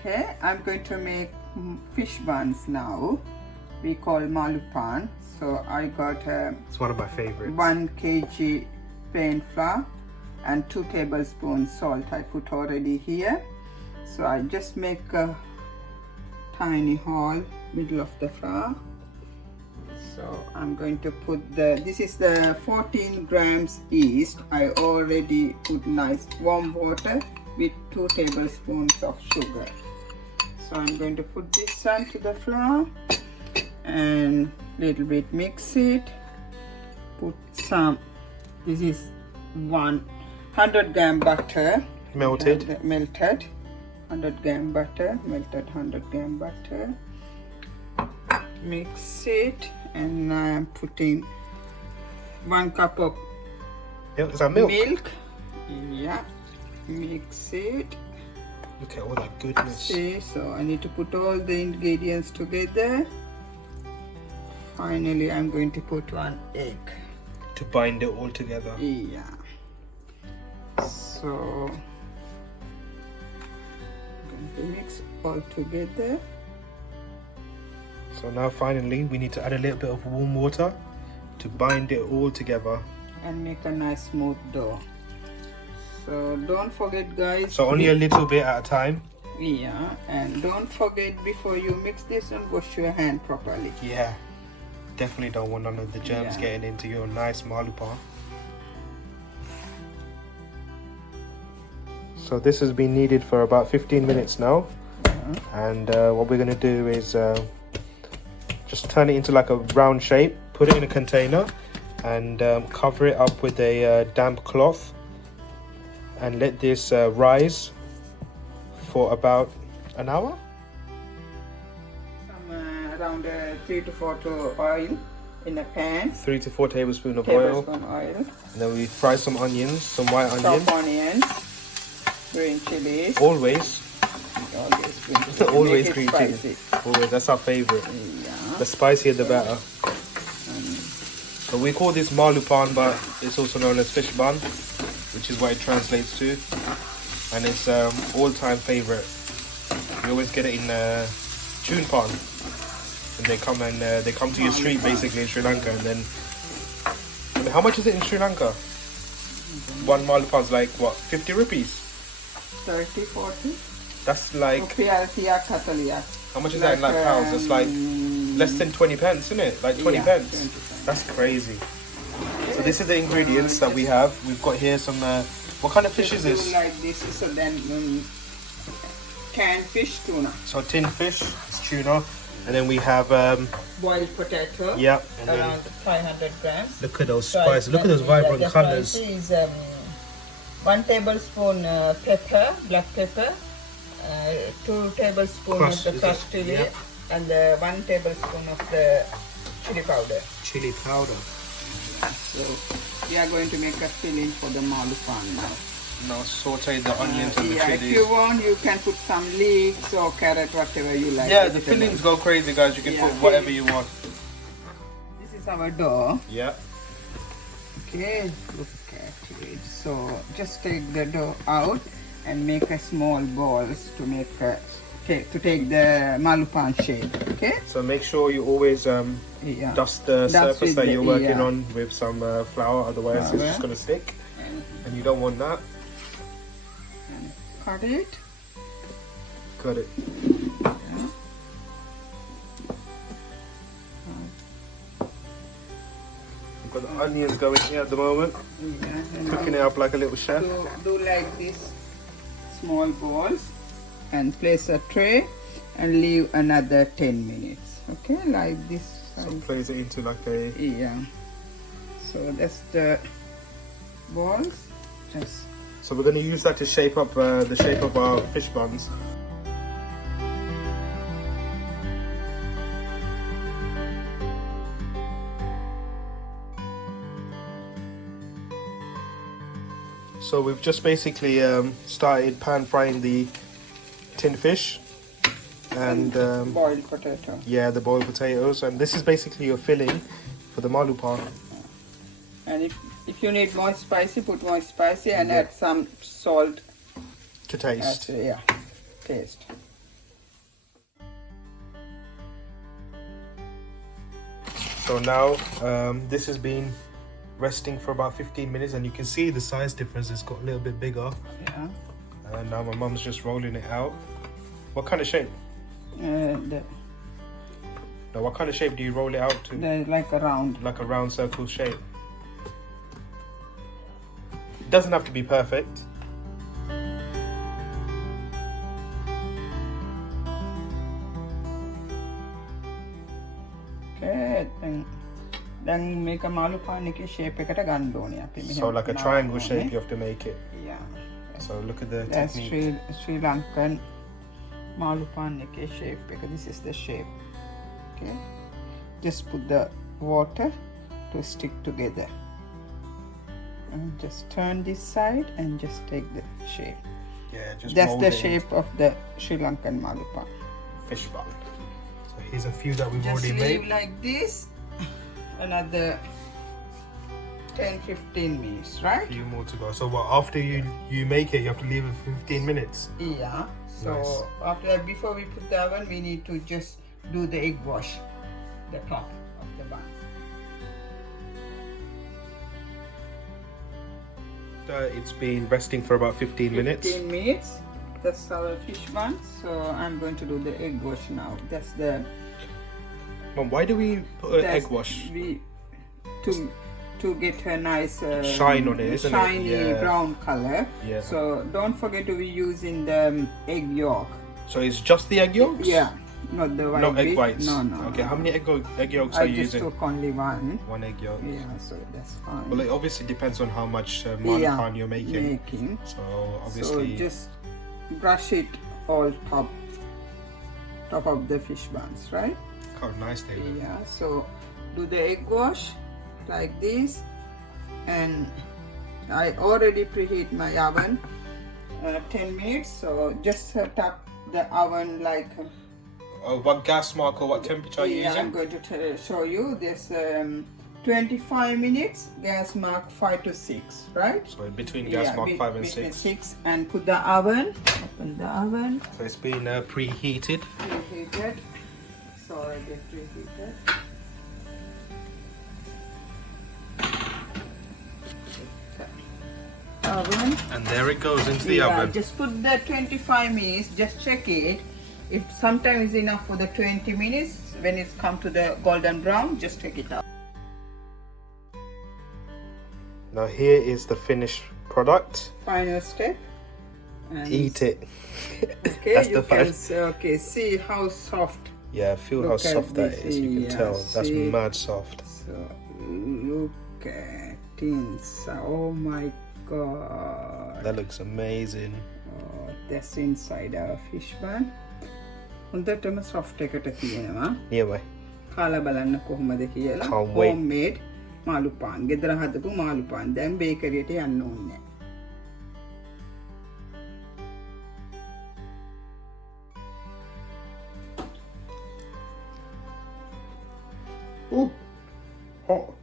Okay, I'm going to make fish buns now. We call Malu Paan. So I got it's one of my favorites. 1 kg plain flour and 2 tablespoons salt I put already here. So I just make a tiny hole middle of the flour. So I'm going to put this is the 14 grams yeast. I already put nice warm water with 2 tablespoons of sugar. So I'm going to put this onto the flour and little bit mix it. Put some, this is 100 gram butter. Melted. Melted. 100 gram butter. Melted 100 gram butter. Mix it and I'm putting 1 cup of Is that milk? Yeah. Mix it. Look at all that goodness. See, so I need to put all the ingredients together. Finally, I'm going to put 1 egg. To bind it all together. Yeah. So, I'm going to mix all together. So now finally, we need to add a little bit of warm water to bind it all together. And make a nice smooth dough. So don't forget guys. So only a little bit at a time. Yeah, and don't forget before you mix this and wash your hand properly. Yeah. Definitely don't want none of the germs getting into your nice Malu Paan. So this has been kneaded for about 15 minutes now. And what we're going to do is just turn it into like a round shape, put it in a container and cover it up with a damp cloth and let this rise for about an hour. Around 3 to 4 oil in a pan. 3 to 4 tablespoons of oil. And then we fry some onions, some white onions. Chopped onions, green chilies. Always. Always green chilies. Always, that's our favorite. Yeah. The spicier the better. So we call this Malu Paan, but it's also known as fish bun, which is what it translates to. And it's all-time favorite. We always get it in tune pan. And they come to your street basically in Sri Lanka, and then I mean, how much is it in Sri Lanka? 1 Malu Paan's like what, 50 rupees? 30, 40. That's like how much is that in like pounds? That's like less than 20 pence, isn't it? Like 20 pence. 20 pence. That's crazy. So this is the ingredients that we have. We've got here some. What kind of fish is this? Like this, so then canned fish, tuna. So tin fish, it's tuna. And then we have boiled potato. Yeah. Around 500 grams. Look at those spices. Look at those vibrant colors. Is 1 tablespoon pepper, black pepper, 2 tablespoons of the crushed chili, and 1 tablespoon of the chili powder. Chili powder. So we are going to make a filling for the Malu Paan now. Now saute the onions and the chilies. If you want, you can put some leeks or carrot, whatever you like. Yeah, the fillings go crazy, guys. You can put whatever you want. This is our dough. Yeah. Okay, look at it. So just take the dough out and make a small balls to make to take the Malu Paan shape. Okay. So make sure you always dust the surface that you're working on with some flour, otherwise it's just gonna stick, and you don't want that. Cut it. Got it. Yeah. We've got the onions going here at the moment. Yeah. Cooking it up like a little chef. Do like this, small balls, and place a tray and leave another 10 minutes. Okay, like this. So place it into like a... Yeah. So that's the balls. Just. So we're going to use that to shape up the shape of our fish buns. So we've just basically started pan frying the tin fish and boiled potato. Yeah, the boiled potatoes, and this is basically your filling for the Malu Paan. And if you need more spicy, put more spicy and add some salt to taste. taste. So now this has been resting for about 15 minutes, and you can see the size difference. It's got a little bit bigger. Yeah. And now my mum's just rolling it out. What kind of shape? Now, what kind of shape do you roll it out to? Like a round. Like a round circle shape. It doesn't have to be perfect. Okay, then make a Malu Paan shape ekata ganna ඕනේ අපි මෙහෙම. So like a triangle shape, you have to make it. Yeah. So look at the That's technique. Sri Lankan Malu Paan shape. This is the shape. Okay. Just put the water to stick together. And just turn this side and just take the shape. Yeah, just that's mold the it shape of the Sri Lankan Malu Paan. Fish bun. So here's a few that we've Just already leave made. like this. Another 10-15 minutes, right? A few more to go. So what, after you make it, you have to leave it for 15 minutes? Yeah. So Nice. after, before we put the oven, we need to just do the egg wash, the top of the bun. It's been resting for about 15 minutes. 15 minutes. That's our fish bun. So I'm going to do the egg wash now. That's the. Mom, why do we put an egg wash? To get a nice shine on it, isn't it? shiny Yeah. brown color. Yeah. So don't forget to be using the egg yolk. So it's just the egg yolks? Yeah, not the white. No egg bit. whites? No. Okay, how many egg yolks I are you just using? took only one. One egg yolk. Yeah, so that's fine. Well, it obviously depends on how much Malu Paan you're making. So obviously. So just brush it all top of the fish buns, right? Look how nice they look. Yeah. So do the egg wash like this, and I already preheat my oven 10 minutes. So just set up the oven like. What gas mark or what temperature are you Yeah, using? I'm going to show you this. 25 minutes, gas mark 5 to 6, right? So between gas mark 5 and 6. And put the oven, open the oven. So it's been preheated. Preheated. So I get preheated. Oven. And there it goes into the oven. Just put the 25 minutes, just check it. If sometimes is enough for the 20 minutes, when it's come to the golden brown, just take it out. Now here is the finished product. Final step. And Eat it. okay, That's you the can final. see how soft. Yeah, feel how Look at soft that this, is. You can yeah, tell. That's see. mad soft. So look at inside. Oh my god. That looks amazing. Oh, that's inside our fish bun. හොඳටම soft එකට තියෙනවා. Nearby. කාලා බලන්න කොහොමද කියලා. Can't wait. Homemade මාළු පාන්. ගෙදර හදපු මාළු පාන්. දැන් බේකරියට යන්න ඕනේ. Ooh, hot.